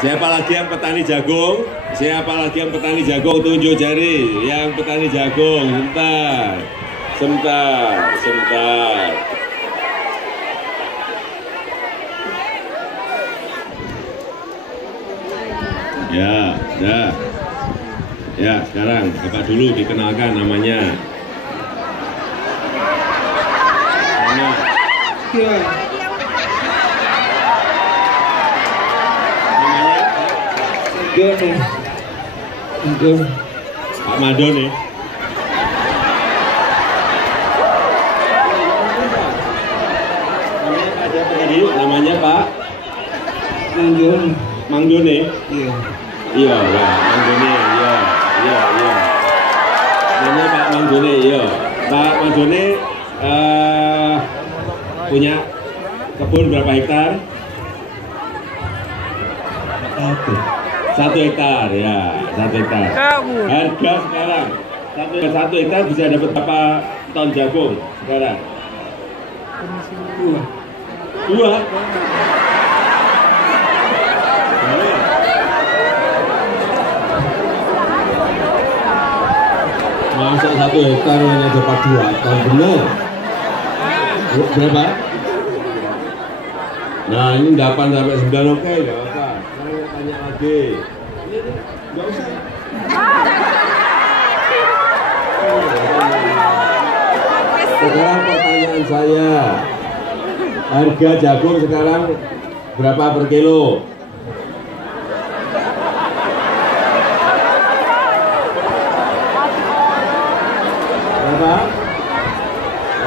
Siapa lagi yang petani jagung? Siapa lagi yang petani jagung? Tunjuk jari. Yang petani jagung. Sebentar. Sebentar. Sebentar. Ya, ya. Ya, sekarang Bapak dulu dikenalkan namanya. Ya. Madone. Pak Madone. Namanya Pak Madone. Mangdone. Iya. Iya, ya, Mangdone. Iya, iya, iya. Namanya Pak Mangdone. Iya. Pak Mangdone punya kebun berapa hektar? 1 hektar, ya, 1 hektar. Harga sekarang 1 hektar bisa dapat berapa ton jagung sekarang? 2. Masa 1 hektar hanya dapat 2 ton, benar? Berapa? Nah, ini 8 sampai 9, oke, nggak apa. Saya tanya lagi. Ini nggak usah. Sekarang pertanyaan saya, harga jagung sekarang berapa per kilo? Berapa?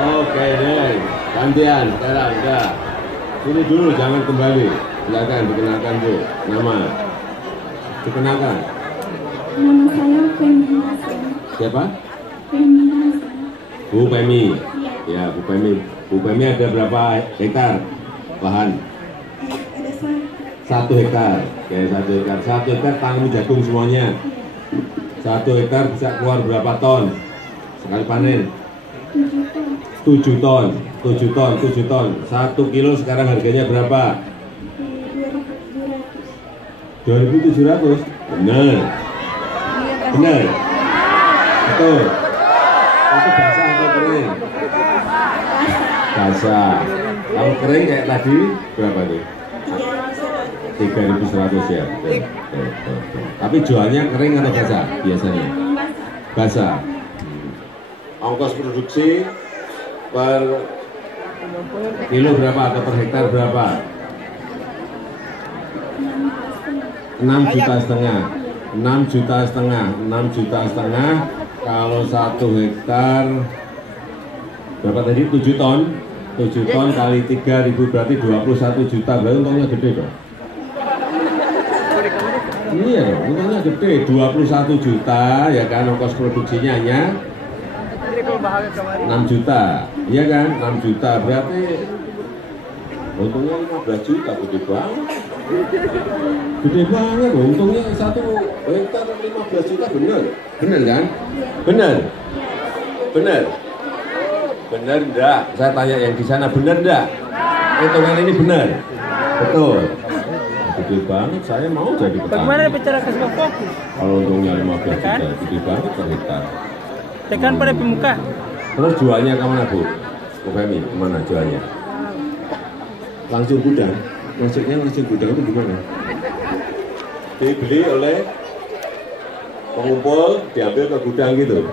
Oke deh, gantian sekarang udah. Ini dulu, jangan kembali. Silakan dikenalkan Bu, nama. Dikenalkan. Nama saya Femi Hasan. Siapa? Femi Hasan. Bu Pemi. Ya, Bu Pemi. Bu Pemi ada berapa hektar lahan? Ada 1 hektar. Oke, 1 hektar. 1 hektar tanggung jagung semuanya. 1 hektar bisa keluar berapa ton sekali panen? 7 ton. 7 ton, 7 ton. 1 kilo sekarang harganya berapa? 2.700. Benar. Benar. Betul. Itu basah atau kering? Basah. Kalau kering kayak tadi berapa tuh? 3.100 ya. Tapi jualnya kering atau basah biasanya? Basah. Ongkos produksi per kilo berapa atau per hektar berapa? 6,5 juta. 6,5 juta. Kalau 1 hektar berapa tadi? 7 ton. 7 ton kali 3.000 berarti 21 juta. Berarti untungnya gede dong. Iya dong, untungnya gede. 21 juta ya kan, ongkos produksinya hanya 6 juta. Iya kan? 6 juta berarti untungnya 15 juta. Gede banget. Gede banget loh, untungnya 1 hektar 15 juta, bener? Bener kan? Bener? Bener? Bener enggak? Saya tanya yang di sana, bener enggak? Hitungan ini bener? Betul? Gede banget, saya mau jadi petani. Bagaimana bicara kasih fokus? Kalau untungnya 15 juta, gede banget per hektar. Tekan pada pemuka. Terus jualnya kemana Bu? Bu Femi, kemana jualnya? Langsung gudang? Maksudnya langsung gudang itu gimana? Dibeli oleh pengumpul, diambil ke gudang gitu.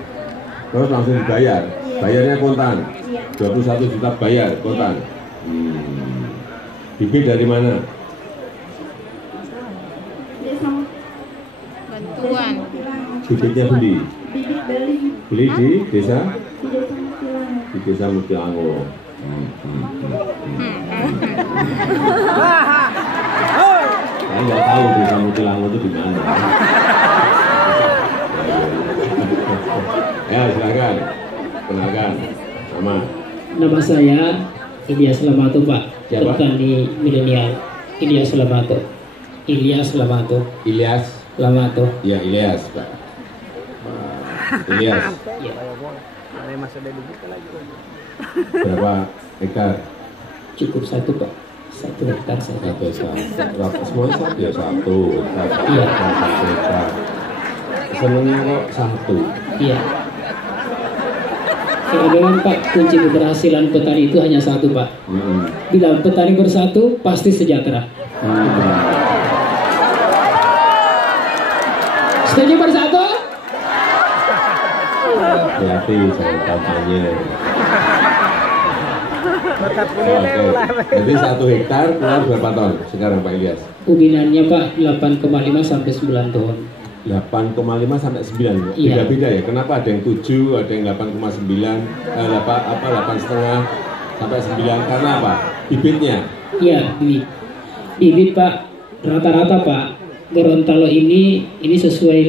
Terus langsung dibayar. Bayarnya kontan. 21 juta bayar kontan. Bibit dari mana? bantuan. Bibitnya beli. Bibit beli. Beli di desa? Di desa Mutilango. Di desa Mutilango. Saya nggak tahu desa Mutilango itu di mana. Ya silakan, kenalkan nama. Nama saya Ilyas Lamato, Pak. Siapa? Petani milenial. Ilyas Lamato. Ilyas Lamato. Ilyas. Lamato. Ya Ilyas, Pak. Ilyas. Ya. Berapa hektar? Cukup 1, Pak. 1 hektar saja. 1 hektar. Semuanya satu ya, 1 hektar. Iya. 1 hektar. Senengnya kok 1. Iya. Karena memang Pak, kunci keberhasilan petani itu hanya 1 Pak. Bila petani bersatu, pasti sejahtera. Setuju bersatu? Hati-hati, jangan kampanye. Oke, jadi 1 hektar keluar berapa ton sekarang Pak Ilyas? Ubinannya Pak 8,5 sampai 9 ton. 8,5 sampai 9. Iya. Beda-beda ya. Kenapa ada yang 7, ada yang 8,9, 8,5 sampai 9? Karena apa? Bibitnya. Iya, bibit Pak. Rata-rata Pak, Gorontalo ini sesuai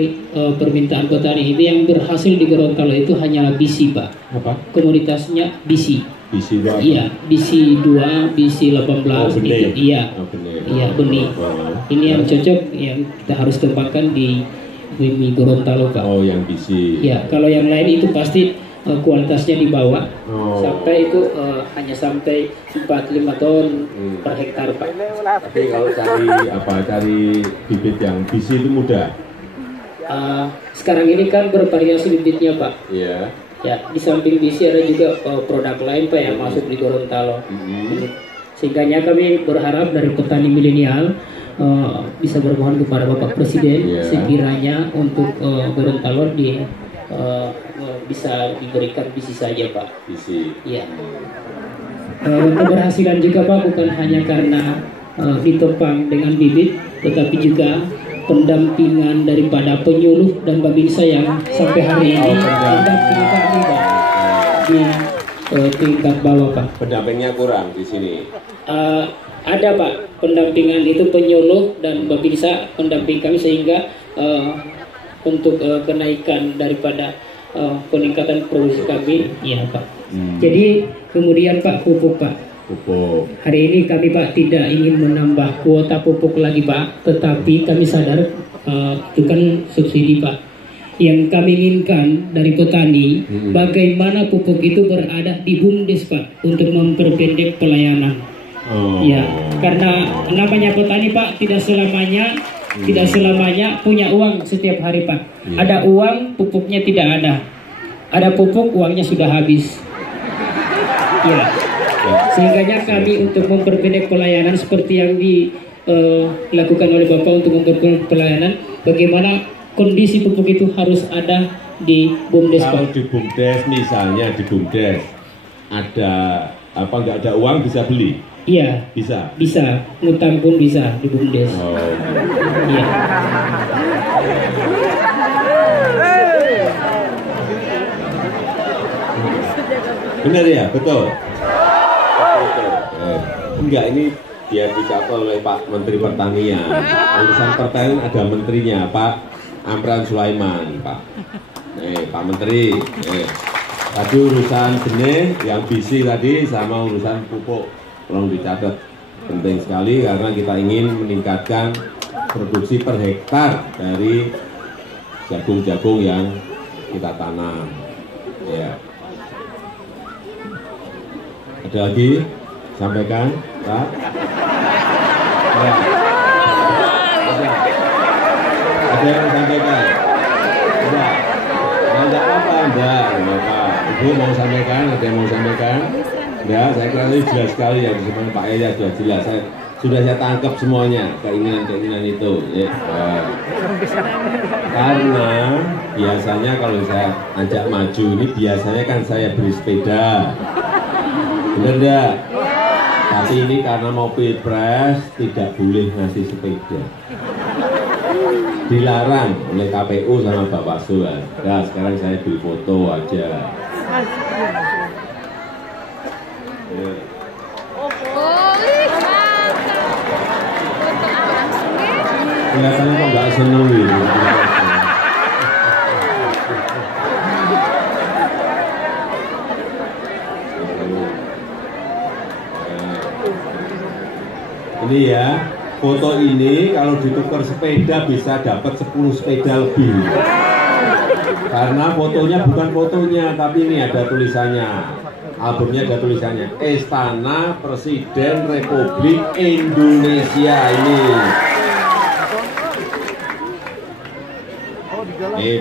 permintaan petani ini yang berhasil di Gorontalo itu hanyalah BC Pak. Apa? Komoditasnya BC. BC berapa? Iya, BC 2, BC 18 benih. gitu. Iya. Benih. Iya, benih. Oh. Ini yang cocok yang kita harus tempatkan di Bumi Gorontalo Pak. Oh, yang BC. Iya, kalau yang lain itu pasti kualitasnya di bawah. Oh. Sampai itu hanya sampai 4-5 ton per hektar Pak. Tapi kalau cari bibit yang BC itu mudah. Sekarang ini kan bervariasi bibitnya Pak. Iya. Ya, di samping BC ada juga produk lain Pak yang masuk di Gorontalo. Sehingga kami berharap dari petani milenial bisa bermohon kepada Bapak Presiden sekiranya untuk Gorontalo bisa diberikan BC saja Pak. BC. Iya. Keberhasilan juga Pak bukan hanya karena ditopang dengan bibit, tetapi juga pendampingan daripada penyuluh dan babinsa yang sampai hari ini mendampingi kami Pak di tingkat bawah Pak. Pendampingnya kurang di sini. Ada Pak pendampingan itu penyuluh dan babinsa pendamping kami sehingga untuk kenaikan daripada peningkatan produksi kami, ya Pak. Jadi kemudian Pak pupuk Pak. Pupuk. Hari ini kami Pak tidak ingin menambah kuota pupuk lagi Pak, tetapi kami sadar itu kan subsidi Pak. Yang kami inginkan dari petani, bagaimana pupuk itu berada di BUMDes Pak untuk memperpendek pelayanan. Oh. Ya, karena namanya petani Pak tidak selamanya punya uang setiap hari Pak. Ada uang, pupuknya tidak ada. Ada pupuk, uangnya sudah habis. Ya. Sehingga kami untuk memperpendek pelayanan seperti yang dilakukan oleh Bapak untuk memperpendek pelayanan, bagaimana kondisi pupuk itu harus ada di BUMDes Kalau Pak. di BUMDes, misalnya di BUMDes ada apa, nggak ada uang bisa beli? Iya. Bisa, ngutang pun bisa di BUMDes. Oh. Iya. Benar ya, betul. Enggak, ini dia dicatat oleh Pak Menteri Pertanian. Urusan pertanian ada menterinya, Pak Amran Sulaiman, Pak. Pak Menteri. Tadi urusan benih yang BC tadi sama urusan pupuk, tolong dicatat. Penting sekali karena kita ingin meningkatkan produksi per hektar dari jagung-jagung yang kita tanam. Ya. Ada lagi? Sampaikan, Pak. Ya. Ada yang sampaikan? Enggak. Enggak apa-apa, enggak apa-apa. Ibu mau sampaikan, ada yang mau sampaikan? Enggak, saya kira ini jelas sekali ya, disebut Pak Elia sudah jelas. Sudah saya tangkap semuanya, keinginan-keinginan itu. Ya. Karena biasanya kalau saya ajak maju ini, biasanya kan saya beri sepeda. Bener enggak? Tapi ini karena mau pilpres tidak boleh ngasih sepeda. Dilarang oleh KPU sama Bawaslu. Nah, sekarang saya beli foto aja. Ya. Kelihatannya kok nggak seneng gitu. Ini ya, foto ini kalau ditukar sepeda bisa dapat 10 sepeda lebih. Karena fotonya bukan fotonya, tapi ini ada tulisannya albumnya ada tulisannya Istana Presiden Republik Indonesia ini.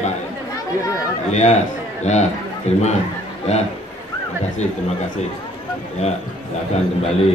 Pak Ilyas, ya, terima kasih, ya, silakan kembali.